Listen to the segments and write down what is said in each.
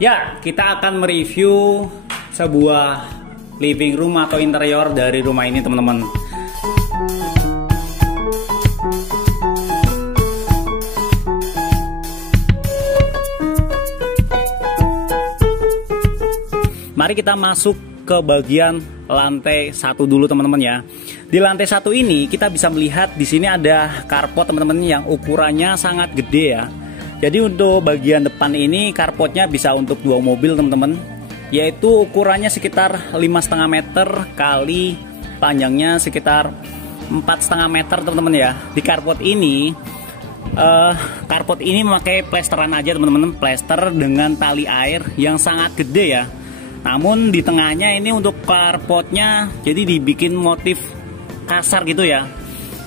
Ya, kita akan mereview sebuah living room atau interior dari rumah ini, teman-teman. Mari kita masuk ke bagian lantai 1 dulu, teman-teman ya. Di lantai 1 ini kita bisa melihat di sini ada carport, teman-teman, yang ukurannya sangat gede ya. Jadi untuk bagian depan ini carportnya bisa untuk 2 mobil, teman-teman. Yaitu ukurannya sekitar 5,5 meter kali panjangnya sekitar 4,5 meter, teman-teman ya. Di carport ini memakai plesteran aja, teman-teman, plester dengan tali air yang sangat gede ya. Namun di tengahnya ini untuk carportnya jadi dibikin motif kasar gitu ya.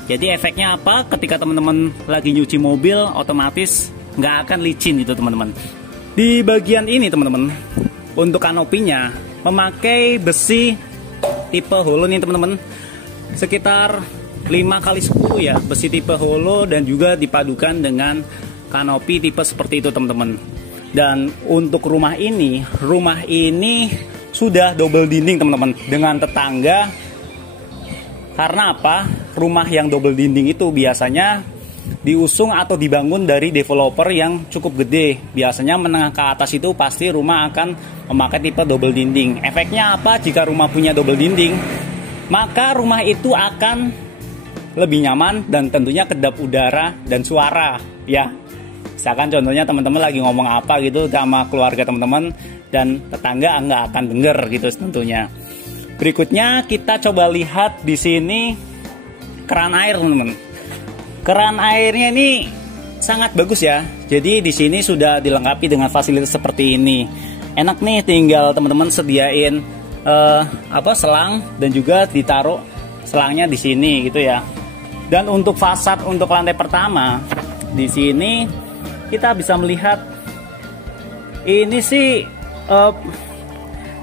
Jadi efeknya apa? Ketika teman-teman lagi nyuci mobil, otomatis nggak akan licin gitu, teman-teman. Di bagian ini, teman-teman, untuk kanopinya memakai besi tipe hollow nih, teman-teman, sekitar 5x10 ya, besi tipe hollow, dan juga dipadukan dengan kanopi tipe seperti itu, teman-teman. Dan untuk rumah ini sudah double dinding, teman-teman, dengan tetangga. Karena apa? Rumah yang double dinding itu biasanya diusung atau dibangun dari developer yang cukup gede. Biasanya menengah ke atas itu pasti rumah akan memakai tipe double dinding. Efeknya apa? Jika rumah punya double dinding, maka rumah itu akan lebih nyaman dan tentunya kedap udara dan suara ya. Misalkan contohnya teman-teman lagi ngomong apa gitu sama keluarga teman-teman dan tetangga nggak akan denger gitu tentunya. Berikutnya kita coba lihat di sini keran air, teman-teman. Keran airnya ini sangat bagus ya. Jadi di sini sudah dilengkapi dengan fasilitas seperti ini. Enak nih, tinggal teman-teman sediain selang dan juga ditaruh selangnya di sini gitu ya. Dan untuk fasad untuk lantai pertama di sini kita bisa melihat ini sih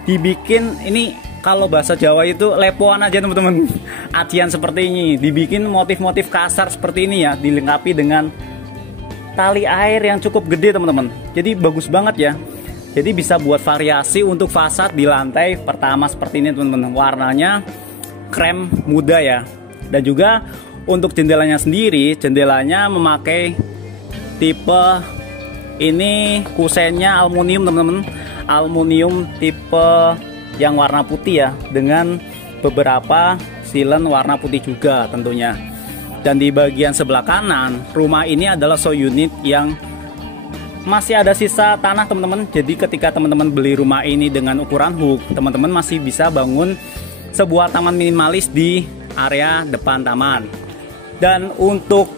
dibikin ini. Kalau bahasa Jawa itu lepoan aja, teman-teman. Acian seperti ini, dibikin motif-motif kasar seperti ini ya, dilengkapi dengan tali air yang cukup gede, teman-teman. Jadi bagus banget ya. Jadi bisa buat variasi untuk fasad di lantai pertama seperti ini, teman-teman. Warnanya krem muda ya. Dan juga untuk jendelanya sendiri, jendelanya memakai tipe ini kusennya aluminium, teman-teman. Aluminium tipe yang warna putih ya, dengan beberapa silen warna putih juga tentunya. Dan di bagian sebelah kanan rumah ini adalah show unit yang masih ada sisa tanah, teman-teman. Jadi ketika teman-teman beli rumah ini dengan ukuran hook, teman-teman masih bisa bangun sebuah taman minimalis di area depan taman. Dan untuk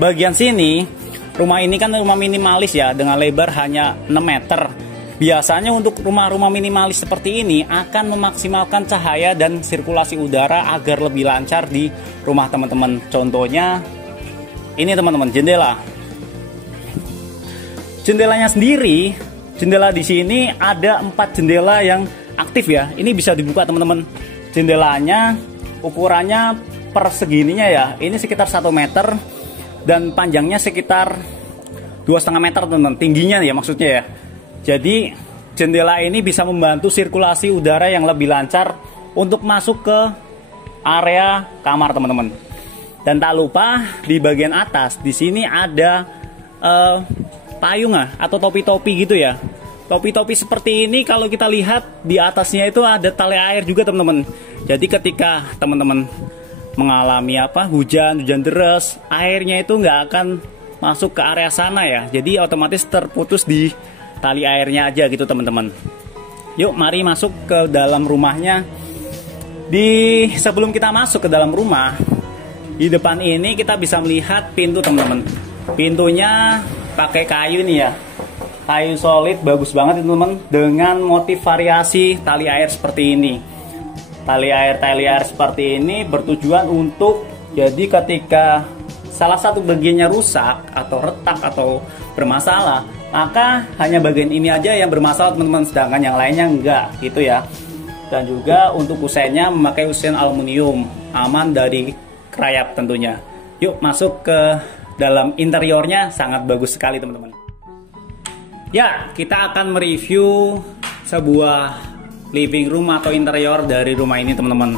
bagian sini, rumah ini kan rumah minimalis ya, dengan lebar hanya 6 meter. Biasanya untuk rumah-rumah minimalis seperti ini akan memaksimalkan cahaya dan sirkulasi udara agar lebih lancar di rumah teman-teman. Contohnya ini, teman-teman, jendela. Jendelanya sendiri, jendela di sini ada 4 jendela yang aktif ya. Ini bisa dibuka, teman-teman. Jendelanya ukurannya persegininya ya. Ini sekitar 1 meter dan panjangnya sekitar 2,5 meter, teman-teman. Tingginya ya maksudnya ya. Jadi jendela ini bisa membantu sirkulasi udara yang lebih lancar untuk masuk ke area kamar, teman-teman. Dan tak lupa di bagian atas di sini ada payung atau topi-topi gitu ya. Topi-topi seperti ini kalau kita lihat di atasnya itu ada tali air juga, teman-teman. Jadi ketika teman-teman mengalami hujan deras, airnya itu nggak akan masuk ke area sana ya. Jadi otomatis terputus di tali airnya aja gitu, teman-teman. Yuk mari masuk ke dalam rumahnya. Sebelum kita masuk ke dalam rumah, di depan ini kita bisa melihat pintu, teman-teman. Pintunya pakai kayu nih ya, kayu solid, bagus banget, teman-teman, dengan motif variasi tali air seperti ini. Tali air seperti ini bertujuan untuk jadi ketika salah satu bagiannya rusak atau retak atau bermasalah, maka hanya bagian ini aja yang bermasalah, teman-teman, sedangkan yang lainnya enggak gitu ya. Dan juga untuk kusennya memakai kusen aluminium, aman dari kerayap tentunya. Yuk masuk ke dalam interiornya, sangat bagus sekali, teman-teman. Ya, kita akan mereview sebuah living room atau interior dari rumah ini teman-teman.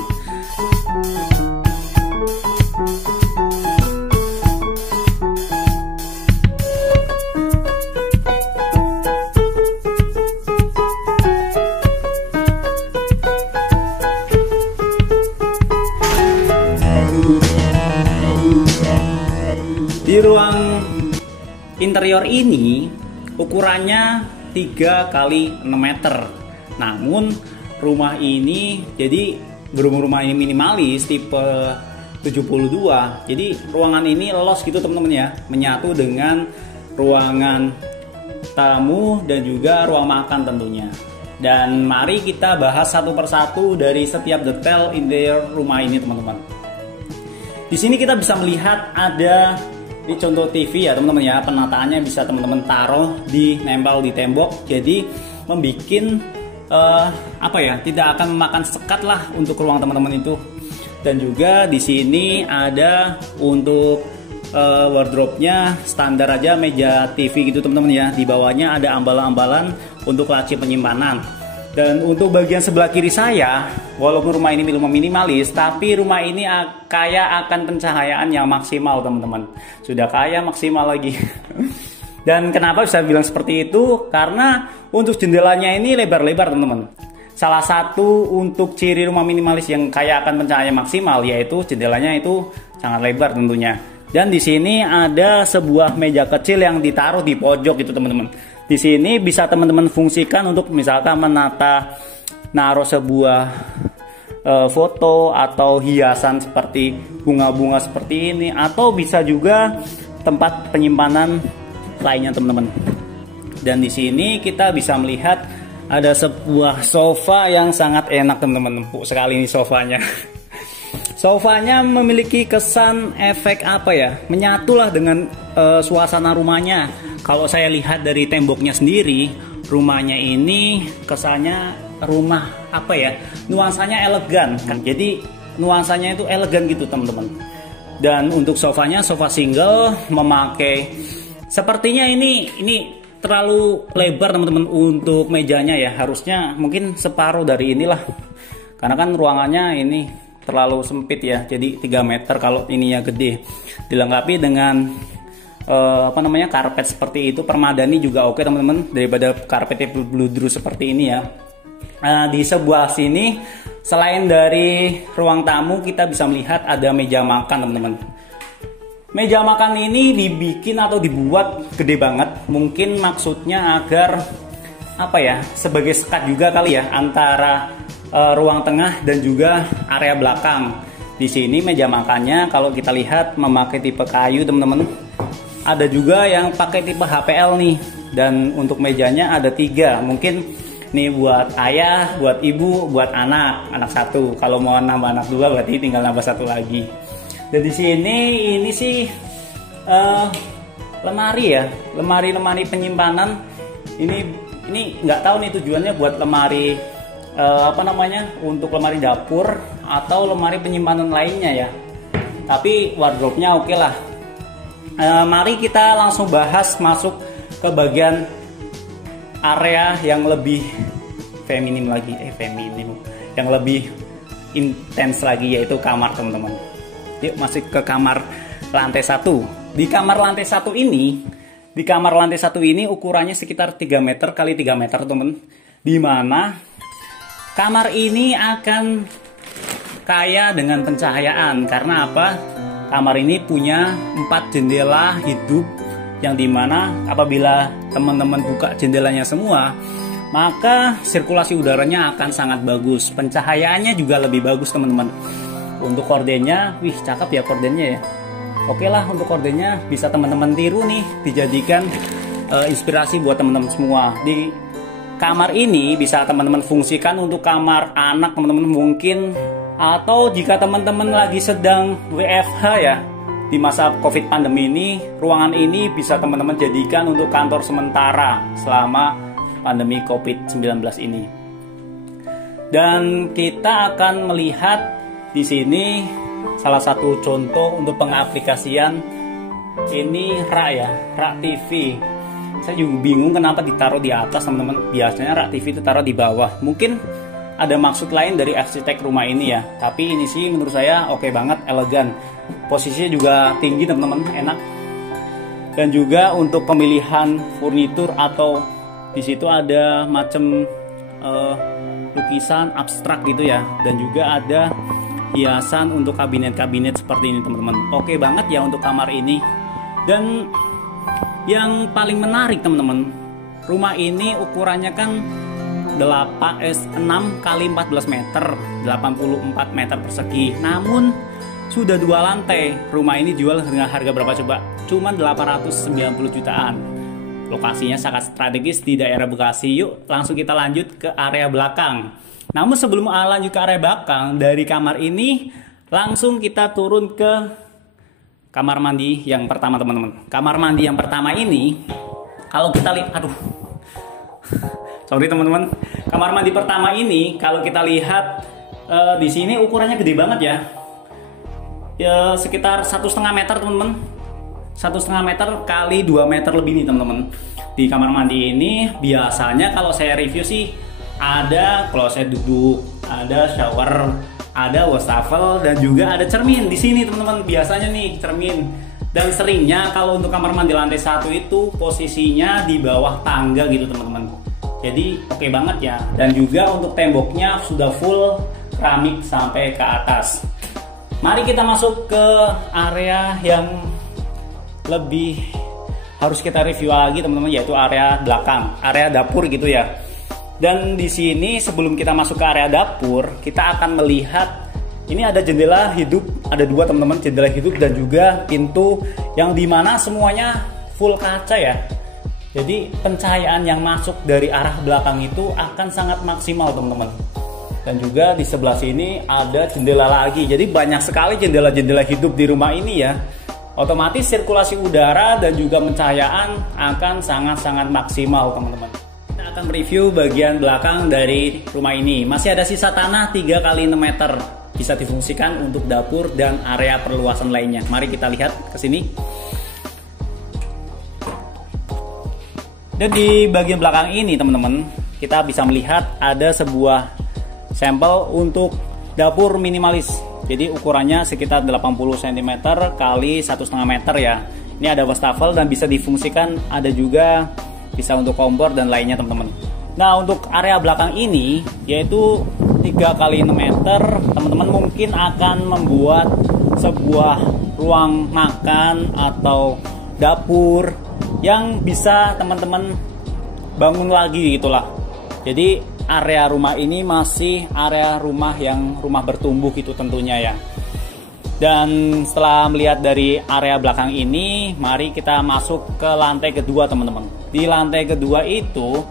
Di ruang interior ini ukurannya 3 kali 6 meter. Namun rumah ini jadi berhubung rumah ini minimalis tipe 72. Jadi ruangan ini los gitu teman-teman ya, menyatu dengan ruangan tamu dan juga ruang makan tentunya. Dan mari kita bahas satu persatu dari setiap detail interior rumah ini teman-teman. Di sini kita bisa melihat ada ini contoh TV ya teman-teman ya, penataannya bisa teman-teman taruh di nempel di tembok, jadi membikin apa ya, tidak akan memakan sekat lah untuk ruang teman-teman itu. Dan juga di sini ada untuk wardrobe-nya standar aja meja TV gitu teman-teman ya, di bawahnya ada ambalan-ambalan untuk laci penyimpanan. Dan untuk bagian sebelah kiri saya, walaupun rumah ini minimalis, tapi rumah ini kaya akan pencahayaan yang maksimal teman-teman. Sudah kaya maksimal lagi. Dan kenapa bisa bilang seperti itu? Karena untuk jendelanya ini lebar-lebar teman-teman. Salah satu untuk ciri rumah minimalis yang kaya akan pencahayaan maksimal yaitu jendelanya itu sangat lebar tentunya. Dan di sini ada sebuah meja kecil yang ditaruh di pojok gitu teman-teman. Di sini bisa teman-teman fungsikan untuk misalkan naruh sebuah foto atau hiasan seperti bunga-bunga seperti ini, atau bisa juga tempat penyimpanan lainnya teman-teman. Dan di sini kita bisa melihat ada sebuah sofa yang sangat enak teman-teman. Empuk sekali ini sofanya. Sofanya memiliki kesan efek apa ya, menyatulah dengan suasana rumahnya. Kalau saya lihat dari temboknya sendiri, rumahnya ini kesannya rumah apa ya, nuansanya elegan kan. Jadi nuansanya itu elegan gitu teman-teman. Dan untuk sofanya, sofa single, memakai sepertinya ini terlalu lebar teman-teman untuk mejanya ya. Harusnya mungkin separuh dari inilah, karena kan ruangannya ini terlalu sempit ya, jadi 3 meter kalau ininya gede. Dilengkapi dengan karpet seperti itu, permadani juga oke teman-teman, daripada karpet bludru seperti ini ya. Di sebelah sini selain dari ruang tamu, kita bisa melihat ada meja makan teman-teman. Meja makan ini dibikin atau dibuat gede banget, mungkin maksudnya agar apa ya, sebagai sekat juga kali ya antara ruang tengah dan juga area belakang. Di sini meja makannya kalau kita lihat memakai tipe kayu teman-teman. Ada juga yang pakai tipe HPL nih. Dan untuk mejanya ada 3. Mungkin nih buat ayah, buat ibu, buat anak satu. Kalau mau nambah anak 2 berarti tinggal nambah 1 lagi. Dan di sini ini sih lemari ya, lemari penyimpanan. Ini nggak tahu nih tujuannya buat lemari untuk lemari dapur atau lemari penyimpanan lainnya ya. Tapi wardrobe-nya oke lah. Mari kita langsung bahas masuk ke bagian area yang lebih feminim lagi, yang lebih intens lagi, yaitu kamar teman-teman. Yuk masuk ke kamar lantai 1. Di kamar lantai 1 ini, ukurannya sekitar 3 meter kali 3 meter teman. Di mana kamar ini akan kaya dengan pencahayaan. Karena apa? Kamar ini punya 4 jendela hidup, yang dimana apabila teman-teman buka jendelanya semua, maka sirkulasi udaranya akan sangat bagus. Pencahayaannya juga lebih bagus teman-teman. Untuk kordennya, wih cakep ya kordennya ya. Oke lah, untuk kordennya bisa teman-teman tiru nih, dijadikan inspirasi buat teman-teman semua. Di kamar ini bisa teman-teman fungsikan untuk kamar anak teman-teman mungkin, atau jika teman-teman lagi sedang WFH ya, di masa COVID pandemi ini, ruangan ini bisa teman-teman jadikan untuk kantor sementara selama pandemi COVID-19 ini. Dan kita akan melihat di sini salah satu contoh untuk pengaplikasian ini rak ya, rak TV. Saya juga bingung kenapa ditaruh di atas teman-teman. Biasanya rak TV itu taruh di bawah. Mungkin ada maksud lain dari arsitek rumah ini ya. Tapi ini sih menurut saya oke banget, elegan. Posisinya juga tinggi teman-teman, enak. Dan juga untuk pemilihan furnitur atau di situ ada macam lukisan abstrak gitu ya. Dan juga ada hiasan untuk kabinet-kabinet seperti ini teman-teman. Oke banget ya untuk kamar ini. Dan yang paling menarik teman-teman, rumah ini ukurannya kan 6 kali 14 meter, 84 meter persegi. Namun sudah 2 lantai. Rumah ini jual dengan harga berapa coba? Cuma 890 jutaan. Lokasinya sangat strategis di daerah Bekasi. Yuk langsung kita lanjut ke area belakang. Namun sebelum lanjut ke area belakang, dari kamar ini langsung kita turun ke kamar mandi yang pertama teman-teman. Kamar mandi yang pertama ini, kalau kita lihat, sorry teman-teman. Kamar mandi pertama ini, kalau kita lihat di sini ukurannya gede banget ya. Ya sekitar 1,5 meter teman-teman. 1,5 meter kali 2 meter lebih nih teman-teman. Di kamar mandi ini biasanya kalau saya review sih ada kloset duduk, ada shower, ada wastafel, dan juga ada cermin di sini teman-teman. Biasanya nih cermin. Dan seringnya kalau untuk kamar mandi lantai 1 itu posisinya di bawah tangga gitu teman-teman. Jadi oke banget ya. Dan juga untuk temboknya sudah full keramik sampai ke atas. Mari kita masuk ke area yang lebih harus kita review lagi teman-teman, yaitu area belakang, area dapur gitu ya. Dan di sini sebelum kita masuk ke area dapur, kita akan melihat ini ada jendela hidup, ada 2 teman-teman, jendela hidup dan juga pintu yang dimana semuanya full kaca ya. Jadi pencahayaan yang masuk dari arah belakang itu akan sangat maksimal teman-teman. Dan juga di sebelah sini ada jendela lagi. Jadi banyak sekali jendela-jendela hidup di rumah ini ya. Otomatis sirkulasi udara dan juga pencahayaan akan sangat-sangat maksimal teman-teman. Kita akan mereview bagian belakang dari rumah ini. Masih ada sisa tanah 3 kali 6 meter. Bisa difungsikan untuk dapur dan area perluasan lainnya. Mari kita lihat ke sini. Dan di bagian belakang ini teman-teman, kita bisa melihat ada sebuah sampel untuk dapur minimalis. Jadi ukurannya sekitar 80 cm kali 1,5 meter ya. Ini ada wastafel dan bisa difungsikan, ada juga bisa untuk kompor dan lainnya teman-teman. Nah untuk area belakang ini yaitu 3 kali 6 meter, teman-teman mungkin akan membuat sebuah ruang makan atau dapur yang bisa teman-teman bangun lagi gitulah. Jadi area rumah ini masih area rumah yang rumah bertumbuh gitu tentunya ya. Dan setelah melihat dari area belakang ini, mari kita masuk ke lantai kedua teman-teman. Di lantai kedua itu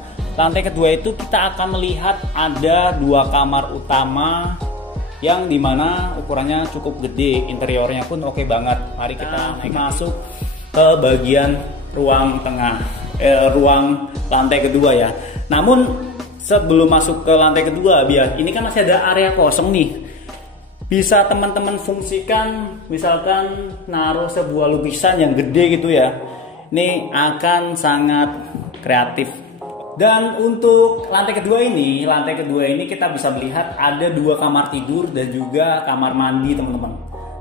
kita akan melihat ada 2 kamar utama yang dimana ukurannya cukup gede, interiornya pun oke banget. Mari kita masuk ke bagian ruang tengah, ruang lantai kedua ya. Namun sebelum masuk ke lantai kedua, ini kan masih ada area kosong nih. Bisa teman-teman fungsikan, misalkan naruh sebuah lukisan yang gede gitu ya. Ini akan sangat kreatif. Dan untuk lantai kedua ini kita bisa melihat ada 2 kamar tidur dan juga kamar mandi teman-teman.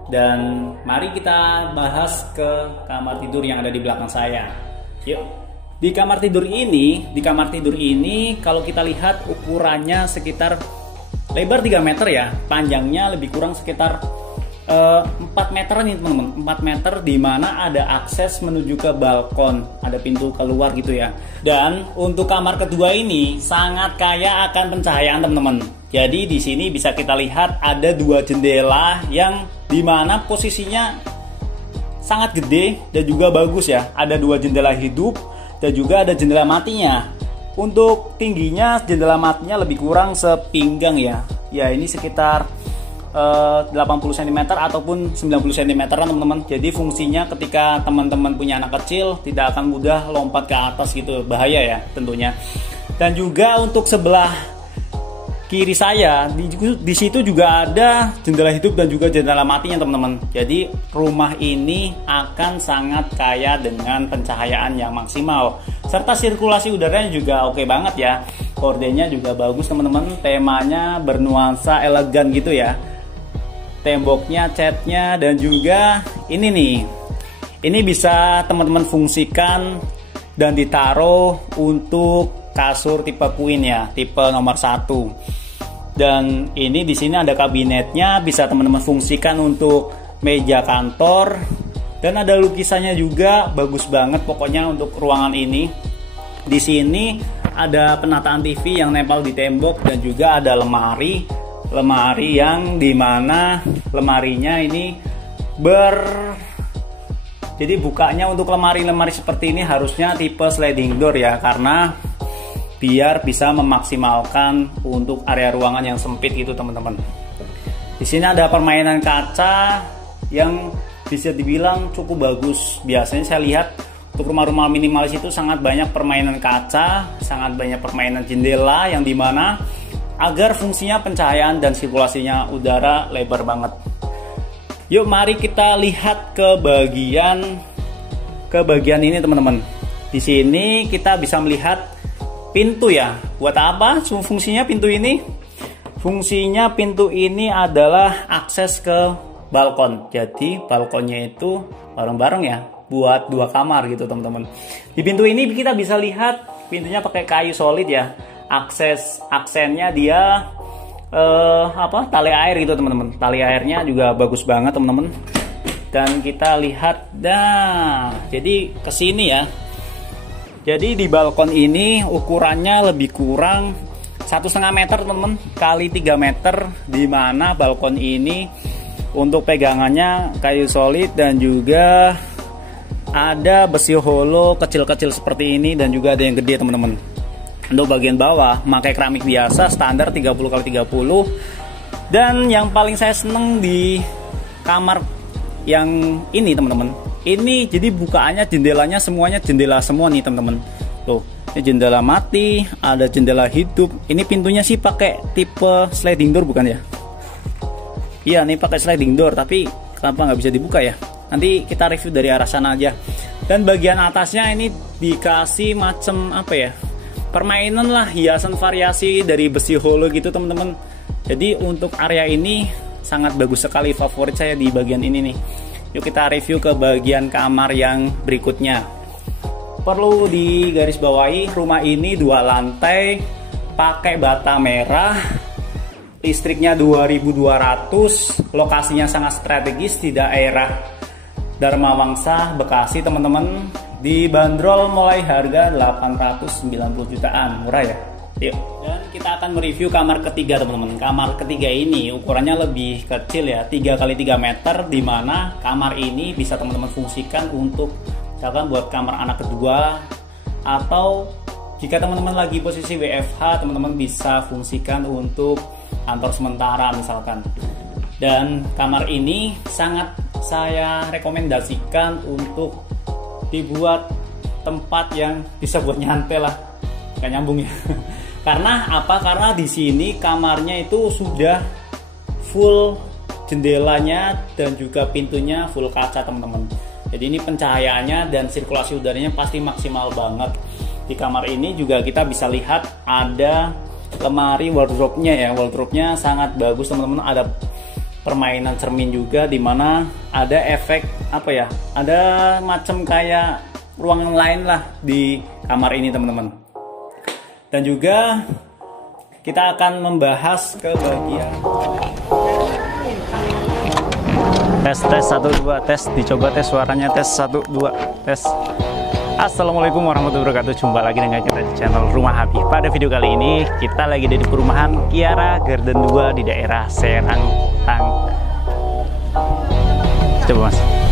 Dan mari kita bahas ke kamar tidur yang ada di belakang saya. Yuk. Di kamar tidur ini kalau kita lihat ukurannya sekitar lebar 3 meter ya, panjangnya lebih kurang sekitar 4 meter nih teman-teman, 4 meter, di mana ada akses menuju ke balkon, ada pintu keluar gitu ya. Dan untuk kamar kedua ini sangat kaya akan pencahayaan teman-teman. Jadi di sini bisa kita lihat ada 2 jendela yang dimana posisinya sangat gede dan juga bagus ya. Ada 2 jendela hidup dan juga ada jendela matinya. Untuk tingginya jendela matinya lebih kurang sepinggang ya. Ya ini sekitar 80 cm ataupun 90 cm teman-teman. Jadi fungsinya ketika teman-teman punya anak kecil tidak akan mudah lompat ke atas gitu, bahaya ya tentunya. Dan juga untuk sebelah kiri saya di situ juga ada jendela hidup dan juga jendela matinya teman-teman. Jadi rumah ini akan sangat kaya dengan pencahayaan yang maksimal. serta sirkulasi udaranya juga oke banget ya. Kordennya juga bagus teman-teman, temanya bernuansa elegan gitu ya. Temboknya, catnya, dan juga ini nih, ini bisa teman-teman fungsikan dan ditaruh untuk kasur tipe queen ya, tipe nomor 1. Dan ini di sini ada kabinetnya, bisa teman-teman fungsikan untuk meja kantor. Dan ada lukisannya juga, bagus banget pokoknya untuk ruangan ini. Di sini ada penataan TV yang nempel di tembok dan juga ada lemari yang dimana lemarinya ini jadi bukanya untuk lemari-lemari seperti ini harusnya tipe sliding door ya, karena biar bisa memaksimalkan untuk area ruangan yang sempit gitu teman-teman. Di sini ada permainan kaca yang bisa dibilang cukup bagus. Biasanya saya lihat untuk rumah-rumah minimalis itu sangat banyak permainan kaca, sangat banyak permainan jendela yang dimana agar fungsinya pencahayaan dan sirkulasinya udara lebar banget. Yuk mari kita lihat ke bagian ini teman-teman. Di sini kita bisa melihat pintu ya. Buat apa fungsinya pintu ini? Fungsinya pintu ini adalah akses ke balkon. Jadi balkonnya itu bareng-bareng ya, buat 2 kamar gitu teman-teman. Di pintu ini kita bisa lihat pintunya pakai kayu solid ya. Aksennya dia tali air gitu teman-teman. Tali airnya juga bagus banget teman-teman. Dan kita lihat, jadi kesini ya. Jadi di balkon ini ukurannya lebih kurang 1,5 meter teman-teman kali 3 meter, di mana balkon ini untuk pegangannya kayu solid dan juga ada besi holo kecil-kecil seperti ini, dan juga ada yang gede teman-teman. Untuk bagian bawah pakai keramik biasa standar 30x30. Dan yang paling saya seneng di kamar yang ini teman-teman, ini jadi bukaannya jendelanya semuanya jendela semua nih teman-teman. Tuh, ini jendela mati, ada jendela hidup. Ini pintunya sih pakai tipe sliding door bukan ya? Iya, nih pakai sliding door, tapi kenapa nggak bisa dibuka ya? Nanti kita review dari arah sana aja. Dan bagian atasnya ini dikasih macam apa ya? Permainan lah, hiasan variasi dari besi holo gitu teman-teman. Jadi untuk area ini sangat bagus sekali, favorit saya di bagian ini nih. Yuk kita review ke bagian kamar yang berikutnya. Perlu digarisbawahi, rumah ini 2 lantai, pakai bata merah, listriknya 2200, lokasinya sangat strategis di daerah Dharma Wangsa, Bekasi teman-teman. Dibanderol mulai harga 890 jutaan, murah ya. Yuk. Dan kita akan mereview kamar ketiga teman-teman. Kamar ketiga ini ukurannya lebih kecil ya, 3x3 meter, dimana kamar ini bisa teman-teman fungsikan untuk misalkan buat kamar anak kedua, atau jika teman-teman lagi posisi WFH, teman-teman bisa fungsikan untuk kantor sementara misalkan. Dan kamar ini sangat saya rekomendasikan untuk dibuat tempat yang bisa buat nyantai lah, gak nyambung ya. Karena apa? Karena di sini kamarnya itu sudah full jendelanya dan juga pintunya full kaca teman-teman. Jadi ini pencahayaannya dan sirkulasi udaranya pasti maksimal banget. Di kamar ini juga kita bisa lihat ada lemari wardrobe-nya ya. Wardrobe-nya sangat bagus teman-teman. Ada permainan cermin juga, dimana ada efek apa ya, ada macam kayak ruangan lain lah di kamar ini teman-teman. Dan juga kita akan membahas ke bagian tes 1 2 tes, dicoba tes suaranya, tes 1 2 tes. Assalamualaikum warahmatullahi wabarakatuh. Jumpa lagi dengan kita di channel Rumah Habib. Pada video kali ini kita lagi di perumahan Kiara Garden 2 di daerah Serang, Coba mas.